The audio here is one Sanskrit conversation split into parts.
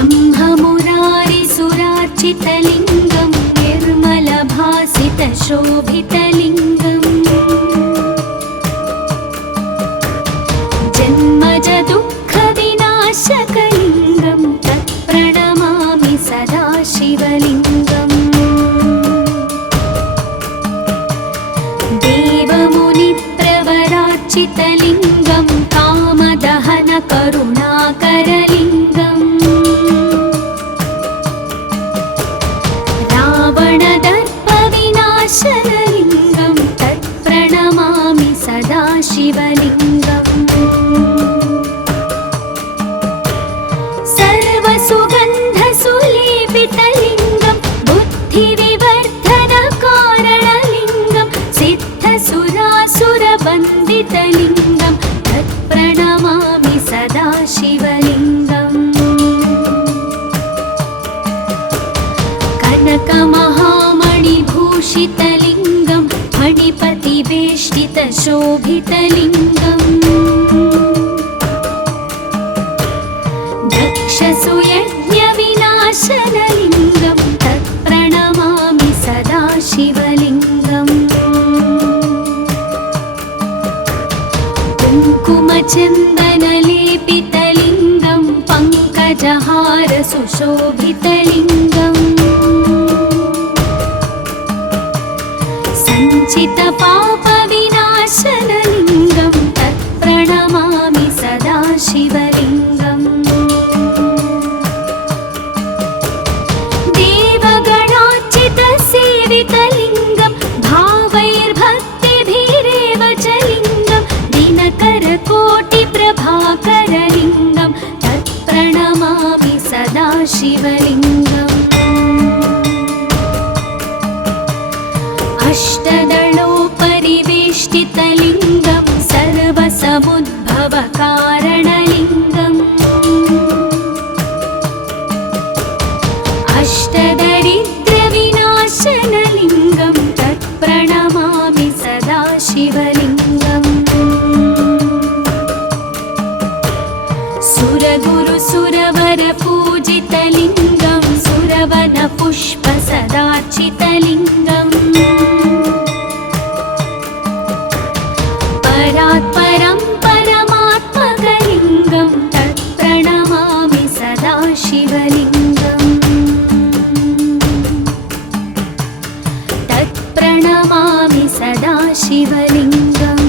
ब्रह्ममुरारिसुरार्चितलिङ्गं निर्मलभासितशोभितलिङ्गम् जन्मजदुःखविनाशकलिङ्गं तत्प्रणमामि सदा शिवलिङ्गम् देवमुनिप्रवरार्चितलिङ्गं कामदहनकरुणाकरलिङ्गम् रावणदर्पविनाशनलिङ्गं तत्प्रणमामि सदा शिवलिङ्गम् सर्वसुगन्धसुलेपितलिङ्गं बुद्धिविवर्धनकारणलिङ्गं सिद्धसुरासुरवन्दितलिङ्गं तत्प्रणमामि सदा शिवलिङ्गम् कनकमहामणिभूषितलिङ्गं मणिपतिवेष्टितशोभितलिङ्गम् दक्षसुयज्ञविनाशनलिङ्गं तत्प्रणमामि सदा शिवलिङ्गम् कुङ्कुमचन्दनलेपितलिङ्गं पङ्कजहारसुशोभितलिङ्गम् सञ्चितपापविनाशनलिङ्गं तत्प्रणमामि सदा शिवलिङ्गम् देवगणार्चितसेवितलिङ्गं भावैर्भक्तिभिरेव च लिङ्गं दिनकरकोटिप्रभाकरलिङ्गं तत्प्रणमामि सदा शिवलिङ्गम् अष्टदलोपरिवेष्टितलिङ्गं सर्वसमुद्भवकारणलिङ्गम् अष्टदरिद्रविनाशनलिङ्गं तत्प्रणमामि सदा शिवलिङ्गम् सुरगुरुसुरवरपूजितलिङ्गं सुरवनपुष्पसदार्चितलिङ्गम् परात्परं परमात्मकलिङ्गं तत्प्रणमामि सदा शिवलिङ्गम् तत्प्रणमामि सदा शिवलिङ्गम्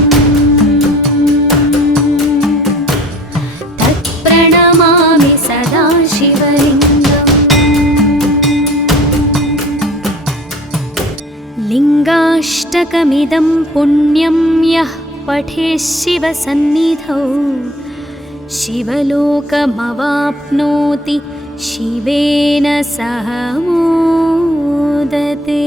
तत्प्रणमामि सदा शिवलिङ्गम् लिङ्गाष्टकमिदं पुण्यं यः पठेत् शिवसन्निधौ शिवलोकमवाप्नोति शिवेन सह मोदते।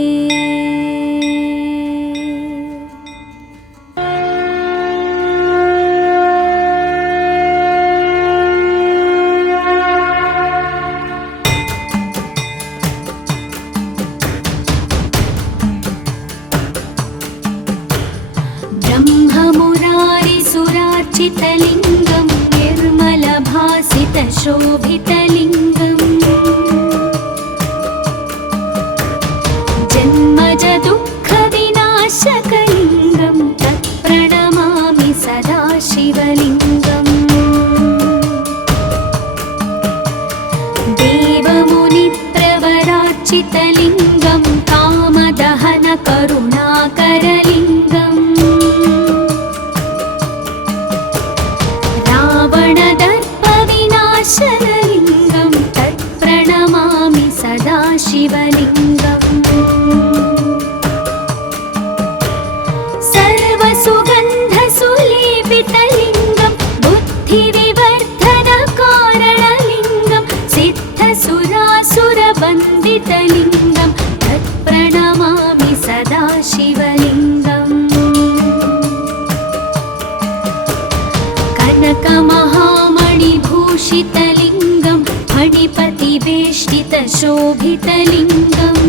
ब्रह्ममुरारिसुरार्चितलिङ्गं निर्मलभासितशोभितलिङ्गम् जन्मजदुःखविनाशकलिङ्गं तत्प्रणमामि सदा शिवलिङ्गम् देवमुनिप्रवरार्चितलिङ्गं कामदहनकरुणाकरलिङ्गम् रावणदर्पविनाशनलिङ्गं तत्प्रणमामि सदा शिवलिङ्गम् सर्वसुगन्धसुलेपितलिङ्गं बुद्धिविवर्धनकारणलिङ्गं सिद्धसुरासुरवन्दितलिङ्गं तत्प्रणमामि सदा शिवलिङ्गम् कनकमहामणिभूषितलिङ्गं मणिपतिवेष्टितशोभितलिङ्गम्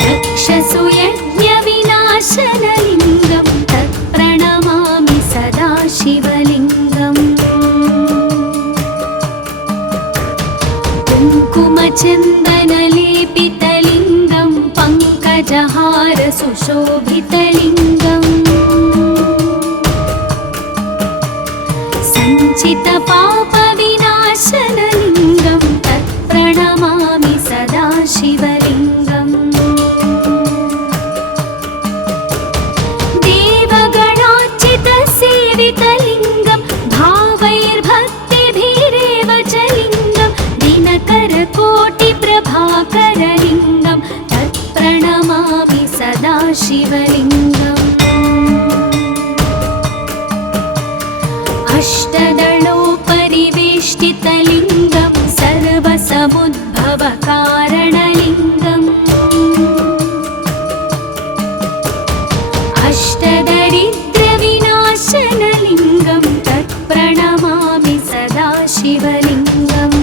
दक्षसुयज्ञविनाशनलिङ्गं तत्प्रणमामि सदा शिवलिङ्गम् शोभितलिङ्गम् सञ्चितपापविनाशनलिङ्गं तत्प्रणमामि सदा शिवलिङ्गम् देवगणार्चितसेवितलिङ्गं भावैर्भक्तिभिरेव च लिङ्गं दिनकरकोटिप्रभाकरलिङ्गं तत्प्रणमामि सदा शिवलिङ्गम् अष्टदलोपरिवेष्टितलिङ्गं सर्वसमुद्भवकारणलिङ्गम् अष्टदरिद्रविनाशनलिङ्गं तत्प्रणमामि सदा शिवलिङ्गम्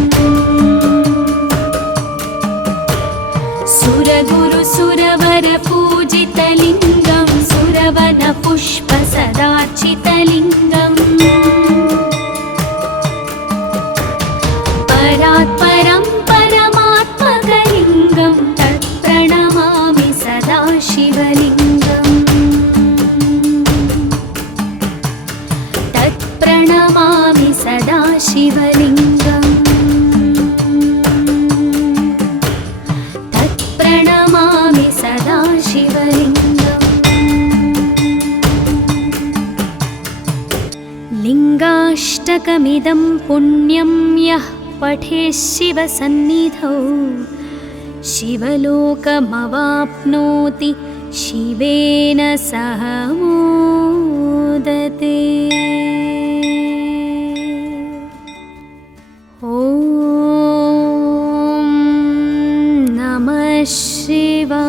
सुरगुरुसुरवरपूजितलिङ्गं सुरवनपुष्पसदार्चितलिङ्गम् परात्परं परमात्मकलिङ्गं तत्प्रणमामि सदा शिवलिङ्गम् तत्प्रणमामि सदा शिवलिङ्गम् तत्प्रणमामि सदा शिवलिङ्गम् लिङ्गाष्टकमिदं पुण्यं यः पठेत् शिवसन्निधौ शिवलोकमवाप्नोति शिवेन सह मोदते। ॐ नमः शिवाय।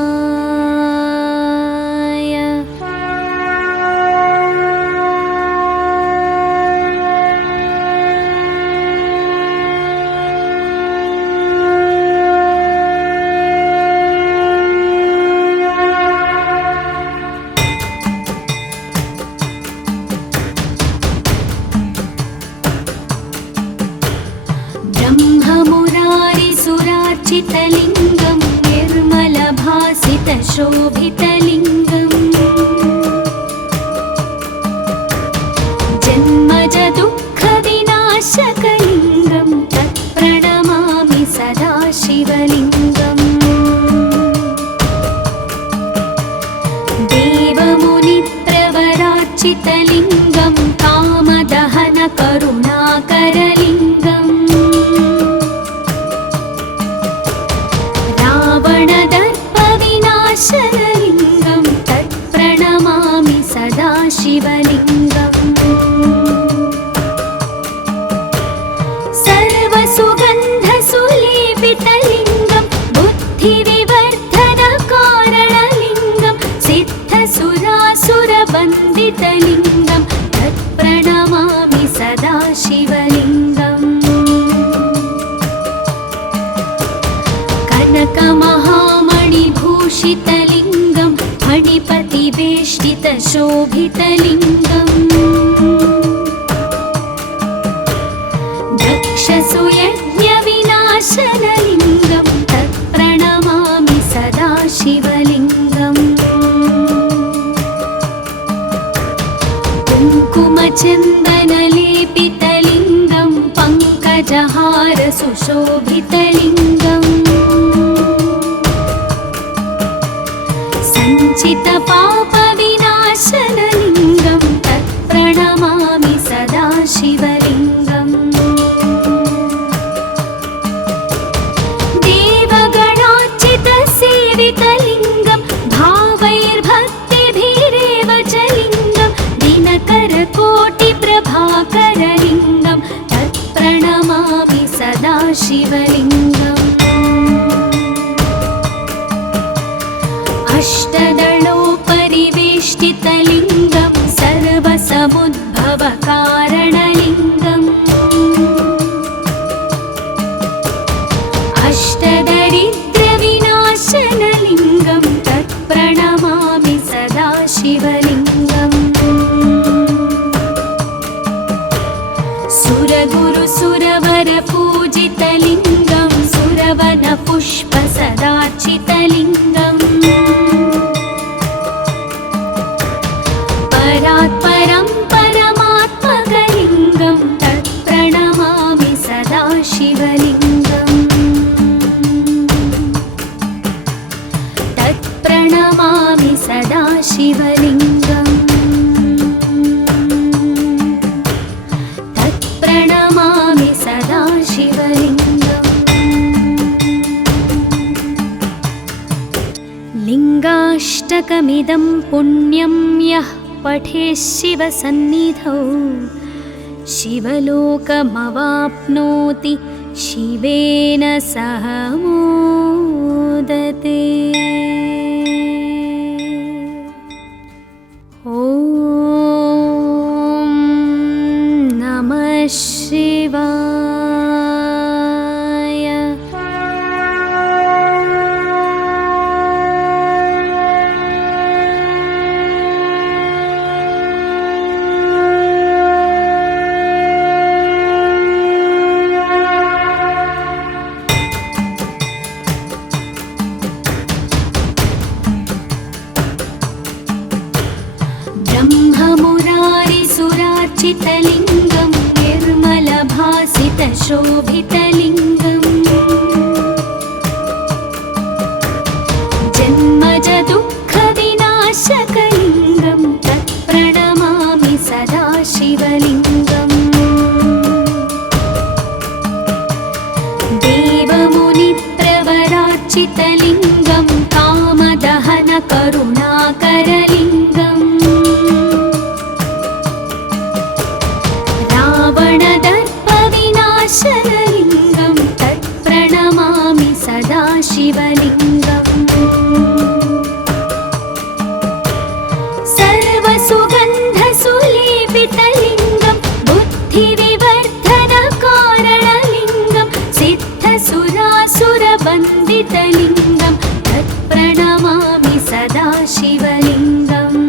ब्रह्ममुरारिसुरार्चितलिङ्गं निर्मलभासितशोभितलिङ्गम् जन्मजदुःखविनाशकलिङ्गं तत्प्रणमामि सदा शिवलिङ्गम् देवमुनिप्रवरार्चितलिङ्गं कामदहनकरुणाकरलिङ्गम् रावणदर्पविनाशनलिङ्गं तत्प्रणमामि सदा शिवलिङ्गम् सर्वसुगन्धसुलेपितलिङ्गं बुद्धिविवर्धनकारणलिङ्गं सिद्धसुरासुरवन्दितलिङ्गं तत्प्रणमामि सदा शिवलिङ्गम् कनकमहामणिभूषितलिङ्गं फणिपतिवेष्टितशोभितलिङ्गम् दक्षसुयज्ञविनाशनलिङ्गं तत्प्रणमामि सदा शिवलिङ्गम् कुङ्कुमचन्दनलेपितलिङ्गं पङ्कजहारसुशोभितलिङ्गम् सञ्चितपापविनाशनलिङ्गं तत्प्रणमामि सदा शिवलिङ्गम् देवगणार्चितसेवितलिङ्गं भावैर्भक्तिभिरेव च लिङ्गं दिनकरकोटिप्रभाकरलिङ्गं तत्प्रणमामि सदा शिवलिङ्गम् अष्टदलोपरिवेष्टितलिङ्गं सर्वसमुद्भवकारणलिङ्गम् अष्टदरिद्रविनाशनलिङ्गं तत्प्रणमामि सदा शिवलिङ्गम् सुरगुरुसुरवरपूजितलिङ्गं सुरवनपुष्पसदार्चितलिङ्गम् परात् परं परमात्मकलिङ्गं तत्प्रणमामि सदा शिवलिङ्गम् तत्प्रणमामि सदा शिवलिङ्गम् तत्प्रणमामि सदा शिवलिङ्गम् लिङ्गाष्टकमिदं पुण्यं यः पठेत् शिवसन्निधौ शिवलोकमवाप्नोति शिवेन सह मोदते। ॐ नमः शिवाय। ब्रह्ममुरारिसुरार्चितलिङ्गं निर्मलभासितशोभितलिङ्गम् जन्मजदुःखविनाशकलिङ्गं तत्प्रणमामि सदा शिवलिङ्गम् देवमुनिप्रवरार्चितलिङ्गं कामदहनकरुणाकरलिङ्गम् रावणदर्पविनाशनलिङ्गं तत्प्रणमामि सदा शिवलिङ्गम् सर्वसुगन्धसुलेपितलिङ्गं बुद्धिविवर्धनकारणलिङ्गं सिद्धसुरासुरवन्दितलिङ्गं तत्प्रणमामि सदा शिवलिङ्गम्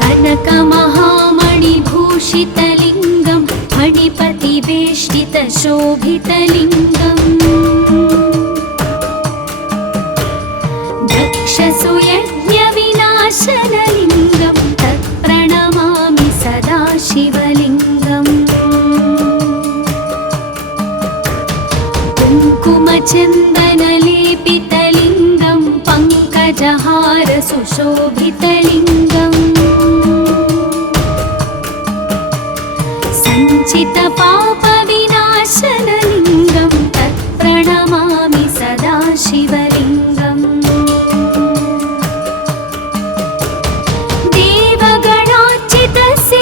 कनकमहामणिभूषितलिङ्गं फणिपतिवेष्टितशोभितलिङ्गम् दक्षसुयज्ञविनाशनलिङ्गं तत्प्रणमामि सदा शिवलिङ्गम् कुङ्कुमचन्दनलेपितलिङ्गं पङ्कजहारसुशोभितलिङ्गम् सञ्चितपापविनाशनलिङ्गं तत्प्रणमामि सदा शिवलिङ्गम्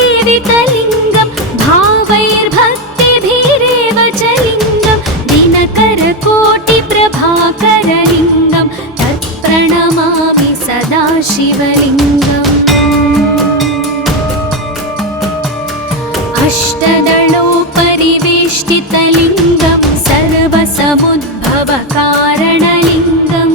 देवगणार्चितसेवितलिङ्गं भावैर्भक्तिभिरेव च लिङ्गं दिनकरकोटिप्रभाकरलिङ्गं तत्प्रणमामि सदा शिवलिङ्गम् अष्टदलोपरिवेष्टितलिङ्गं सर्वसमुद्भवकारणलिङ्गम्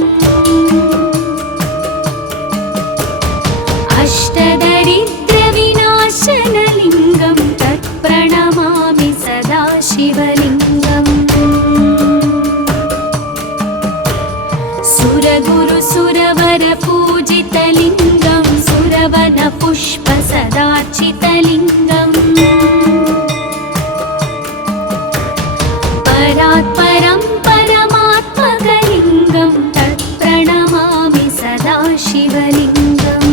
अष्टदरिद्रविनाशनलिङ्गं तत्प्रणमामि सदा शिवलिङ्गम् सुरगुरुसुरवरपूजितलिङ्गं सुरवनपुष्पसदार्चितलिङ्गम् परात् परं परमात्मकलिङ्गं तत्प्रणमामि सदा शिवलिङ्गम्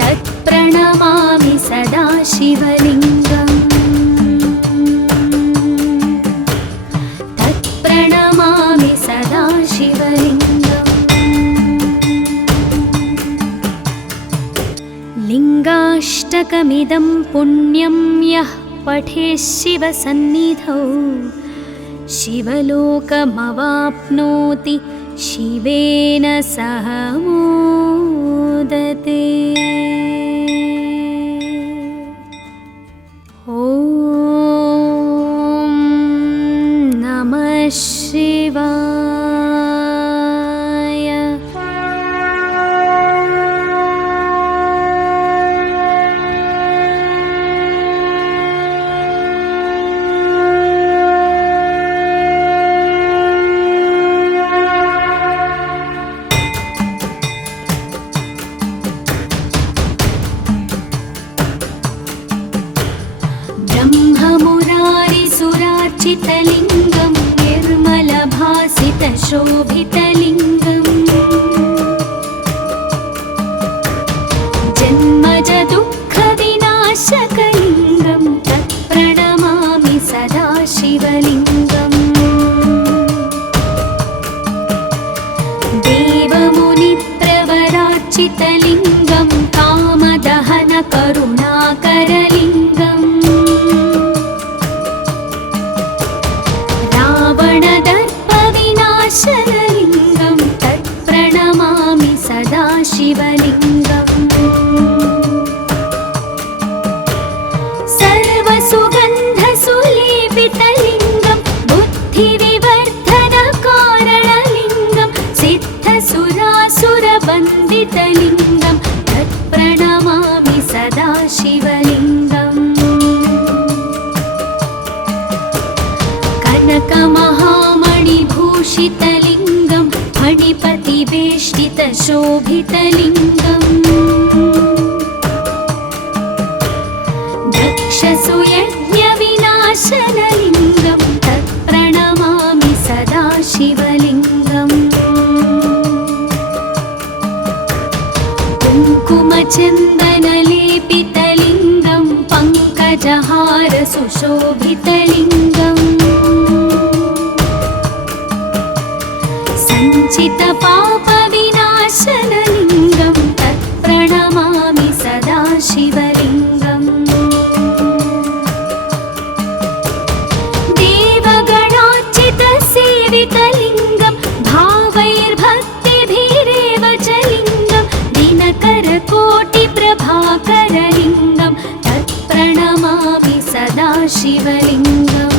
तत्प्रणमामि सदा शिवलिङ्गम् तत्प्रणमामि सदा शिवलिङ्गम् लिङ्गाष्टकमिदं पुण्यं यः पठेत् शिवसन्निधौ शिवलोकमवाप्नोति शिवेन सह मोदते। ॐ नमः शिवाय। कनकमहामणिभूषितलिङ्गं निर्मलभासितशोभितलिङ्गम् जन्मजदुःखविनाशकलिङ्गं तत्प्रणमामि सदा शिवलिङ्गम् देवमुनिप्रवरार्चितलिङ्गं कामदहनकरुणाकरलिङ्गम् रावणदर्पविनाशनलिङ्गं तत्प्रणमामि सदा शिवलिङ्गम् सर्वसुगन्धसुलेपितलिङ्गं बुद्धिविवर्धनकारणलिङ्गं सिद्धसुरासुरवन्दितलिङ्गं तत्प्रणमामि सदा शिवलिङ्गम् कनकमहामणिभूषितलिङ्गं फणिपतिवेष्टितशोभितलिङ्गम् दक्षसुयज्ञविनाशनलिङ्गं तत्प्रणमामि सदा शिवलिङ्गम् कुङ्कुमचन्दनलेपितलिङ्गं पङ्कजहारसुशोभितलिङ्गम् सञ्चितपापविनाशनलिङ्गं तत्प्रणमामि सदा शिवलिङ्गम् देवगणार्चितसेवितलिङ्गं भावैर्भक्तिभिरेव च लिङ्गं दिनकरकोटिप्रभाकरलिङ्गं तत्प्रणमामि सदा शिवलिङ्गम्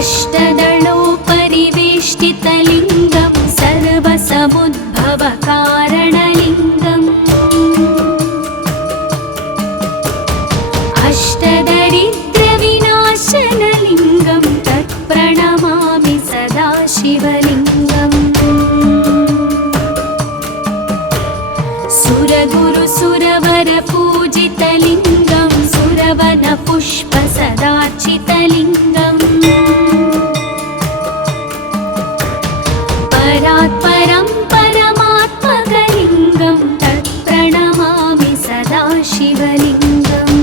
अष्टदलोपरिवेष्टितलिङ्गं सर्वसमुद्भवकारणलिङ्गम् अष्टदरिद्रविनाशनलिङ्गं तत्प्रणमामि सदा शिवलिङ्गम् सुरगुरुसुरवरपूजितलिङ्गं सुरवनपुष्पसदार्चितलिङ्गम् परात्परं परमात्मकलिङ्गं तत्प्रणमामि सदा शिवलिङ्गम्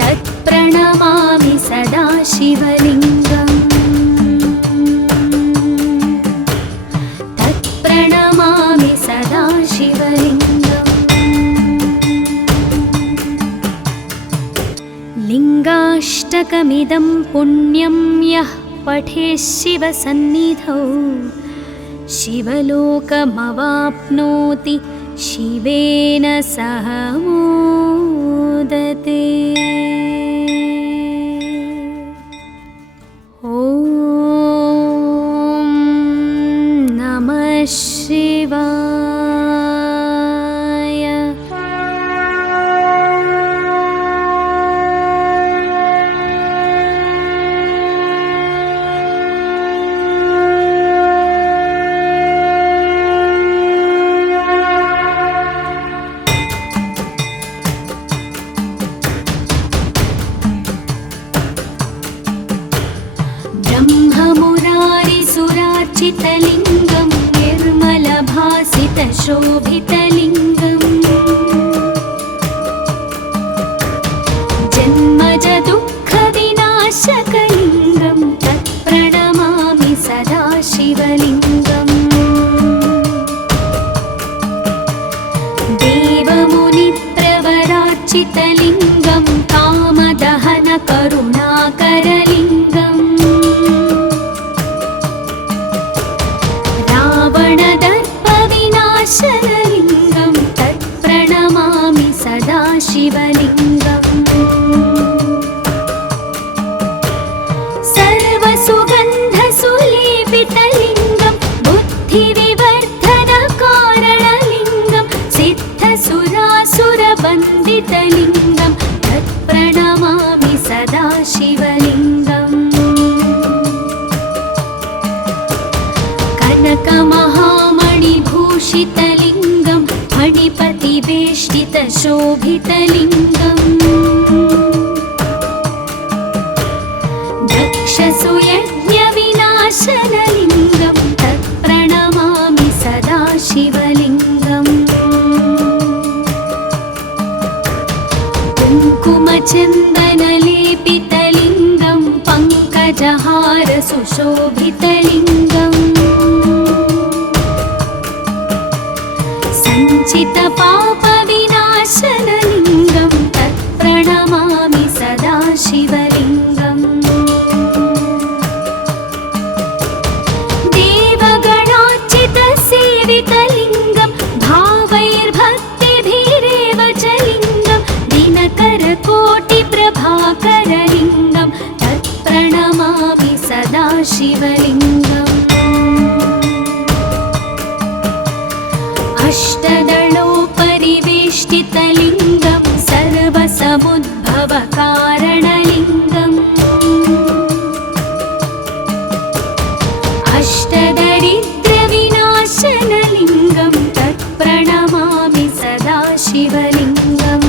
तत्प्रणमामि सदा शिवलिङ्गम् तत्प्रणमामि सदा शिवलिङ्गम् लिङ्गाष्टकमिदं पुण्यं यः पठेत् शिवसन्निधौ शिवलोकमवाप्नोति शिवेन सह मोदते। ॐ नमः शिवाय। ब्रह्ममुरारिसुरार्चितलिङ्गं निर्मलभासितशोभितलिङ्गम् जन्मजदुःखविनाशकलिङ्गं तत्प्रणमामि सदा शिवलिङ्गम् देवमुनिप्रवरार्चितलिङ्गं कामदहनकरुणाकरलिङ्गम् रावणदर्पविनाशनलिङ्गं तत्प्रणमामि सदा शिवलिङ्गम् सर्वसुगन्धसुलेपितलिङ्गं बुद्धिविवर्धनकारणलिङ्गं सिद्धसुरासुरवन्दितलिङ्गं तत्प्रणमामि सदा शिवलिङ्गम् कनकमहामणिभूषितलिङ्गं फणिपतिवेष्टितशोभितलिङ्गम् दक्षसुयज्ञविनाशनलिङ्गं तत्प्रणमामि सदा शिवलिङ्गम् कुङ्कुमचन्दनलेपितलिङ्गं पङ्कजहारसुशोभितलिङ्गम् सञ्चितपापविनाशनलिङ्गं तत्प्रणमामि सदा शिवलिङ्गम् देवगणार्चितसेवितलिङ्गं भावैर्भक्तिभिरेव च लिङ्गं दिनकरकोटिप्रभाकरलिङ्गं तत्प्रणमामि सदा शिवलिङ्गम् अष्टदलोपरिवेष्टितलिङ्गं सर्वसमुद्भवकारणलिङ्गम् अष्टदरिद्रविनाशनलिङ्गं तत्प्रणमामि सदा शिवलिङ्गम्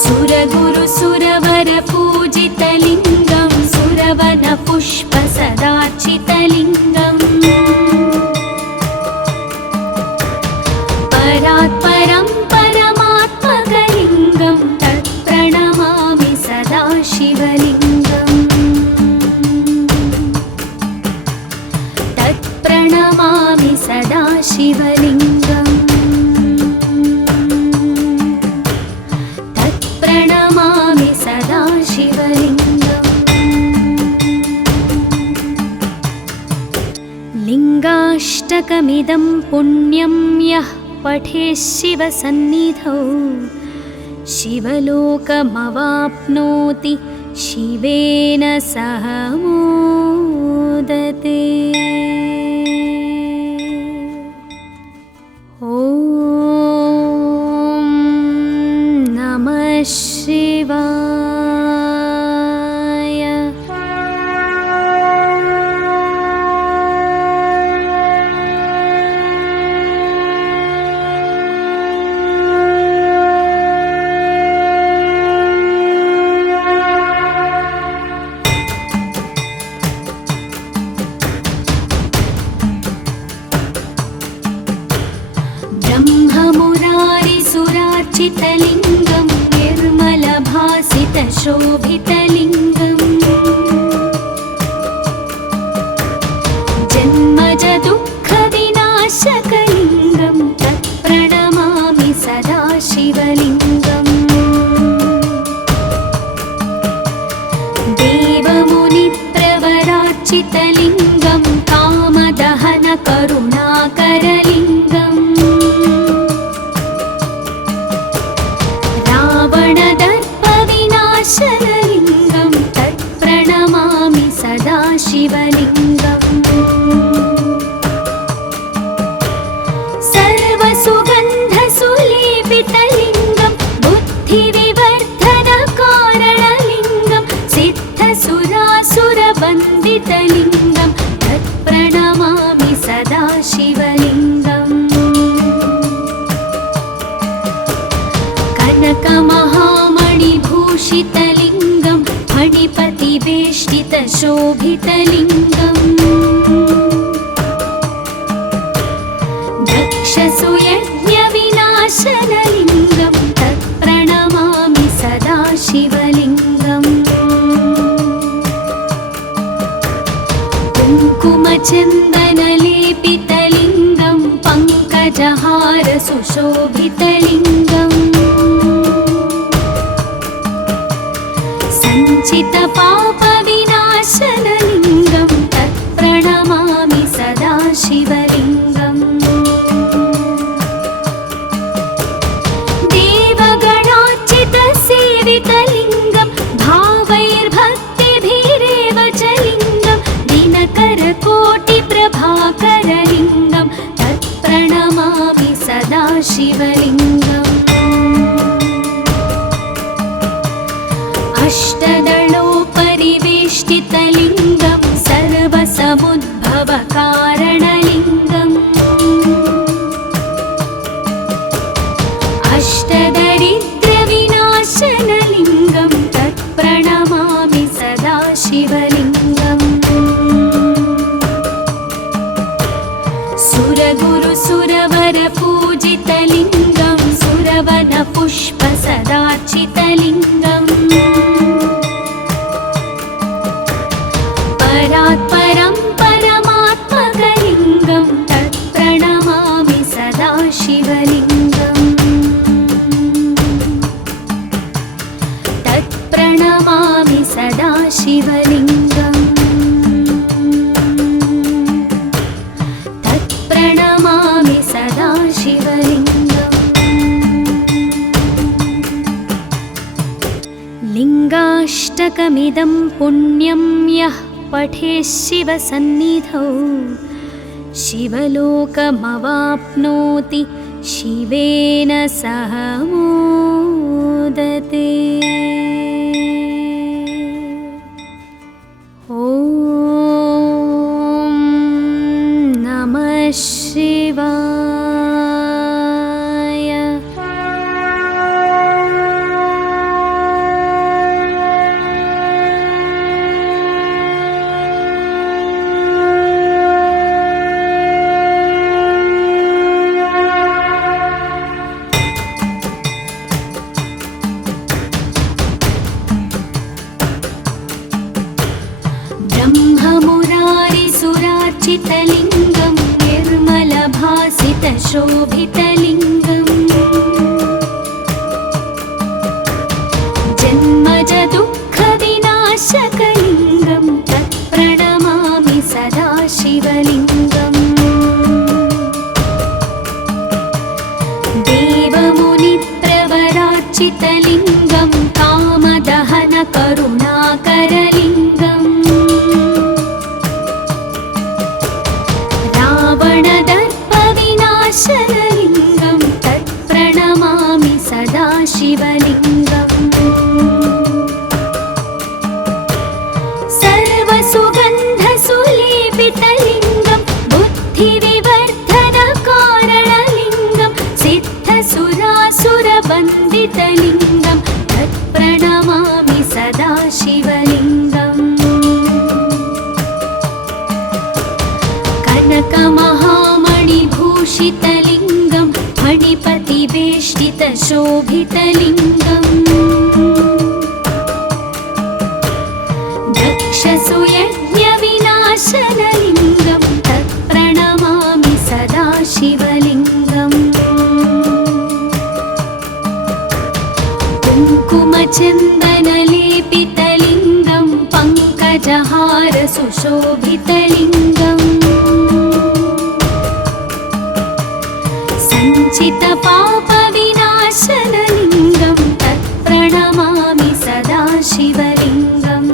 सुरगुरुसुरवरपूजितलिङ्गं सुरवनपुष्पसदार्चितलिङ्गम् परात्परं परमात्मकलिङ्गं तत्प्रणमामि सदा शिवलिङ्गम् तत्प्रणमामि सदा शिवलिङ्गम् तत्प्रणमामि सदा शिवलिङ्गम् लिङ्गाष्टकमिदं पुण्यं यः पठेत् शिवसन्निधौ शिवलोकमवाप्नोति शिवेन सह मोदते। ॐ नमः शिवाय। ब्रह्ममुरारिसुरार्चितलिङ्गं निर्मलभासितशोभितलिङ्गम् जन्मजदुःखविनाशकलिङ्गं तत्प्रणमामि सदा शिवलिङ्गम् देवमुनिप्रवरार्चितलिङ्गं कामदहनकरुणाकरलिङ्गम् रावणदर्पविनाशनलिङ्गं तत्प्रणमामि सदा शिवलिङ्गम् सर्वसुगन्धसुलेपितलिङ्गं बुद्धिविवर्धनकारणलिङ्गं सिद्धसुरासुरवन्दितलिङ्गं तत्प्रणमामि सदा शिवलिङ्गम् कनकमहामणिभूषितलिङ्गं फणिपतिवेष्टितशोभितलिङ्गम् दक्षसुयज्ञविनाशनलिङ्गं तत्प्रणमामि सदा शिवलिङ्गम् कुङ्कुमचन्दनलेपितलिङ्गं पङ्कजहारसुशोभितलिङ्गम् सञ्चितपापविनाशनलिङ्गं तत्प्रणमामि सदा शिवलिङ्गम् देवगणार्चितसेवितलिङ्गं भावैर्भक्तिभिरेव च लिङ्गं दिनकरकोटिप्रभाकरलिङ्गं तत्प्रणमामि सदा शिवलिङ्गम् अष्टदलोपरिवेष्टितलिङ्गं सर्वसमुद्भवकारणलिङ्गम् परात् परं परमात्मकलिङ्गं तत्प्रणमामि सदा शिवलिङ्गम् तत्प्रणमामि सदा शिवलिङ्गम् तत्प्रणमामि सदा शिवलिङ्गम् लिङ्गाष्टकमिदं पुण्यं यः पठेत् शिवसन्निधौ शिवलोकमवाप्नोति शिवेन सह मोदते। ॐ नमः शिवाय। ब्रह्ममुरारिसुरार्चितलिङ्गं निर्मलभासितशोभितलिङ्गम् जन्मजदुःखविनाशकलिङ्गं तत्प्रणमामि सदा शिवलिङ्गम् देवमुनिप्रवरार्चितलिङ्गं कामदहनकरुणाकरलिङ्गम् रावणदर्पविनाशनलिङ्गं तत्प्रणमामि सदा शिवलिङ्गम् सर्वसुगन्धसुलेपितलिङ्गं बुद्धिविवर्धनकारणलिङ्गं सिद्धसुरासुरवन्दितलिङ्गं तत्प्रणमामि सदा शिवलिङ्गम् कनकमहामणिभूषितलिङ्गं मणिपतिवेष्टितशोभितलिङ्गम् दक्षसुयज्ञविनाशनलिङ्गं तत्प्रणमामि सदा शिवलिङ्गम् कुङ्कुमचन्दनलेपितलिङ्गं पङ्कजहारसुशोभितलिङ्गम् सञ्चितपापविनाशनलिङ्गं तत्प्रणमामि सदा शिवलिङ्गम्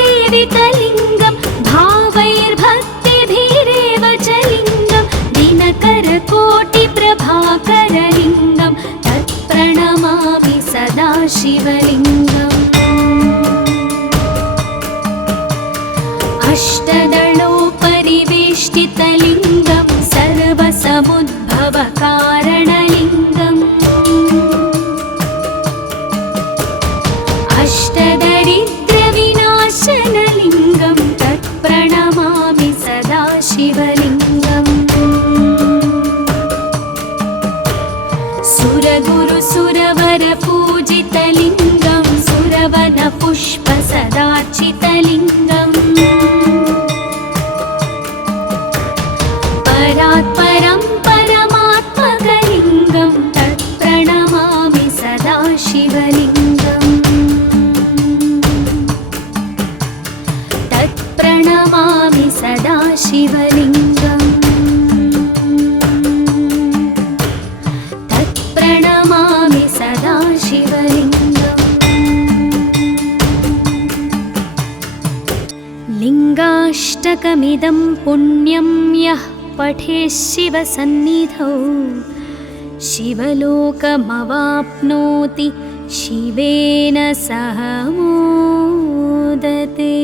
देवगणार्चितसेवितलिङ्गं भावैर्भक्तिभिरेव च लिङ्गं दिनकरकोटिप्रभाकरलिङ्गं तत्प्रणमामि सदा शिवलिङ्गम् अष्टदलोपरिवेष्टितलिङ्गं सर्वसमुद्भवकारणलिङ्गम् अष्टदरिद्रविनाशनलिङ्गं तत्प्रणमामि सदा शिवलिङ्गम् सुरगुरुसुरवरपूजितलिङ्गं सुरवनपुष्पसदार्चितलिङ्गम् परात् परं परमात्मकलिङ्गं तत्प्रणमामि सदा शिवलिङ्गम् तत्प्रणमामि सदा शिवलिङ्गम् तत्प्रणमामि सदा शिवलिङ्गम् लिङ्गाष्टकमिदं पुण्यं यः पठेत् शिवसन्निधौ शिवलोकमवाप्नोति शिवेन सह मोदते।